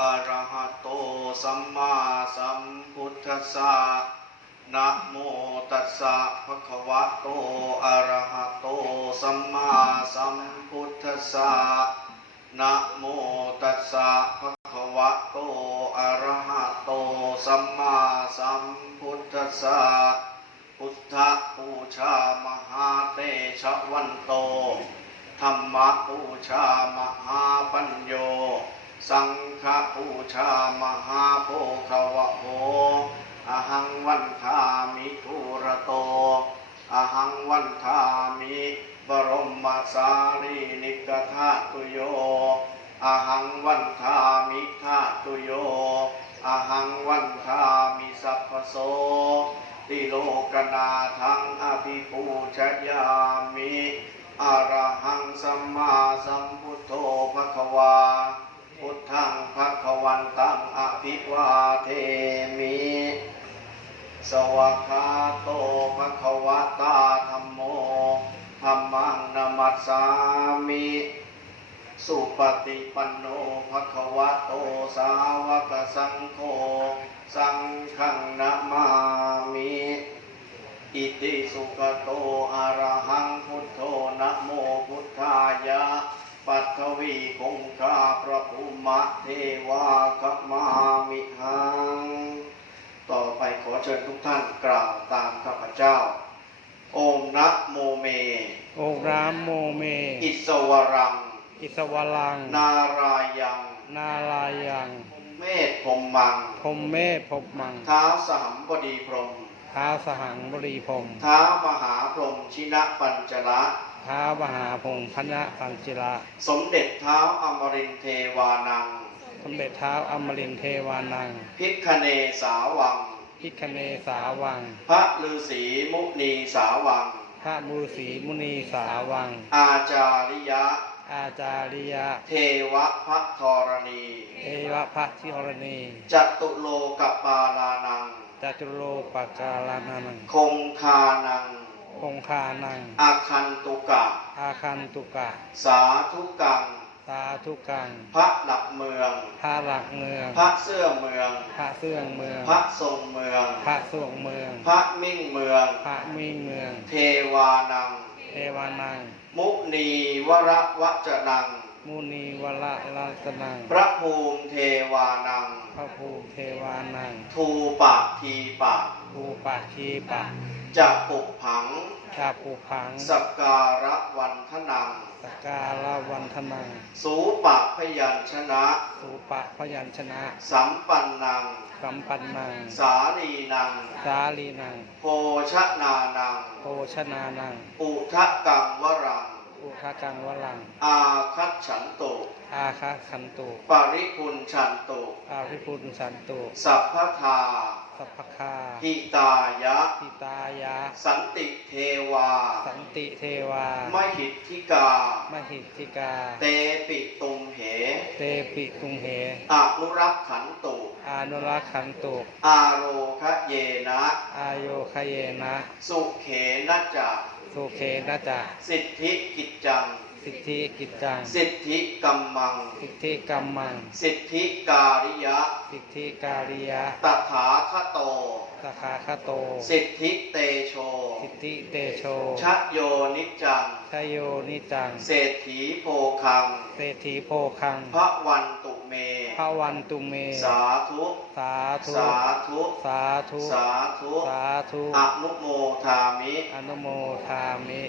อะระหะโตสัมมาสัมพุทธัสสะนะโมตัสสะภะคะวะโตอะระหะโตสัมมาสัมพุทธัสสะนะโมตัสสะภะคะวะโตอะระหะโตสัมมาสัมพุทธัสสะพุทธปูชามหาเตชะวันโตธรรมปูชามหาปัญโย สังฆปูชามหาโพควะโหอหังวันทามิทุระโตอหังวันทามิบรมสารีนิกธาตุโยอหังวันทามิธาตุโยอหังวันทามิสัพพโสติโลกนาทังอภิปูชยามิอรหั เทมิ สวากขาโตภะคะวะตาธัมโมธัมมังนามัสสามิ สุปฏิปันโนภะคะวะโตสาวกสังโฆ สังฆังนะมามิ อิติสุขโตอะระหังพุทโธนะโมพุทธายะ วีคงคาพระภูมะเทวาคมามิหัง ต่อไปขอเชิญทุกท่านกล่าวตามข้าพเจ้า โอมนะโมเม โอรามโมเม อิสวรัง อิสวลัง นารายัง นาลายัง เมธพรหมมัง พรหมเมธพบมัง ท้าวสหัมบดีพรหมท้าสหังบรีพรหมท้าวมหาพรหมชินะปัญจละ ท้ามหาพงษ์พนะปังจิระสมเด็จเท้าวอมรินทร์เทวานัง สมเด็จเท้าอมรินทร์เทวานัง พิคเนสาวัง พิคเนสาวัง พระฤาษีมุนีสาวัง พระบุษีมุนีสาวัง อาจาริยะ อาจาริยะ เทวะพระธรณี เทวพระทิหรณีจตุโลกปาลานังจตุโลปกาลานัง คงคานัง คงคานัง อาคันตุกะ อาคันตุกะ สาธุกัง สาธุกัง พระหลักเมือง พระหลักเมือง พระเสื้อเมือง พระเสื่องเมือง พระทรงเมือง พระสวงเมือง พระมิ่งเมือง พระมิ่งเมือง เทวานัง เทวานัง มุนีวรวัจนังมุนีวละลัตนัง พระภูมิเทวานัง พระภูมิเทวานัง ทูปะทีปะภูปะชีปะ จะปุกผังชาภูพังสกการะวันทนังสกาลวันทนัง สูปะพยัญชนะ สูปะพยัญชนะ สัมปันนัง สัมปันนัง สาลีนัง สาลีนัง โภชนานัง โภชนานัง อุทะกังวรัง อุทากังวลัง อาคัตฉันโต อาคาคันโตุปริพุนชันโตุอาภิพุนสันโตสัพพทาสัพพคาหิตายะ ทิตายะ สันติเทวา สันติเทวามหิทธิกา มหิทธิกา เตปิตุมเห เตปิตุงเห อนุรักขันโต อานุรักขันโตอาโรคะเยนะ อาโยคเยนะ สุเขนะจะ สุเคนะจะสิทธิกิจจัง สิทธิกิจจัง สิทธิกัมมัง สิทธิกัมมัง สิทธิการิยะ สิทธิกาลิยะ ตถาคโต สคาคโต สิทธิเตโช สิทธิเตโช ชะโยนิจจัง ชโยนิจัง เศรษฐีโภคัง เศรษฐีโพคัง พระวันตุเม พระวันตุเม สาธุ สาธุ สาธุ สาธุ สาธุ สาธุ อนุโมทามิ อนุโมทามิ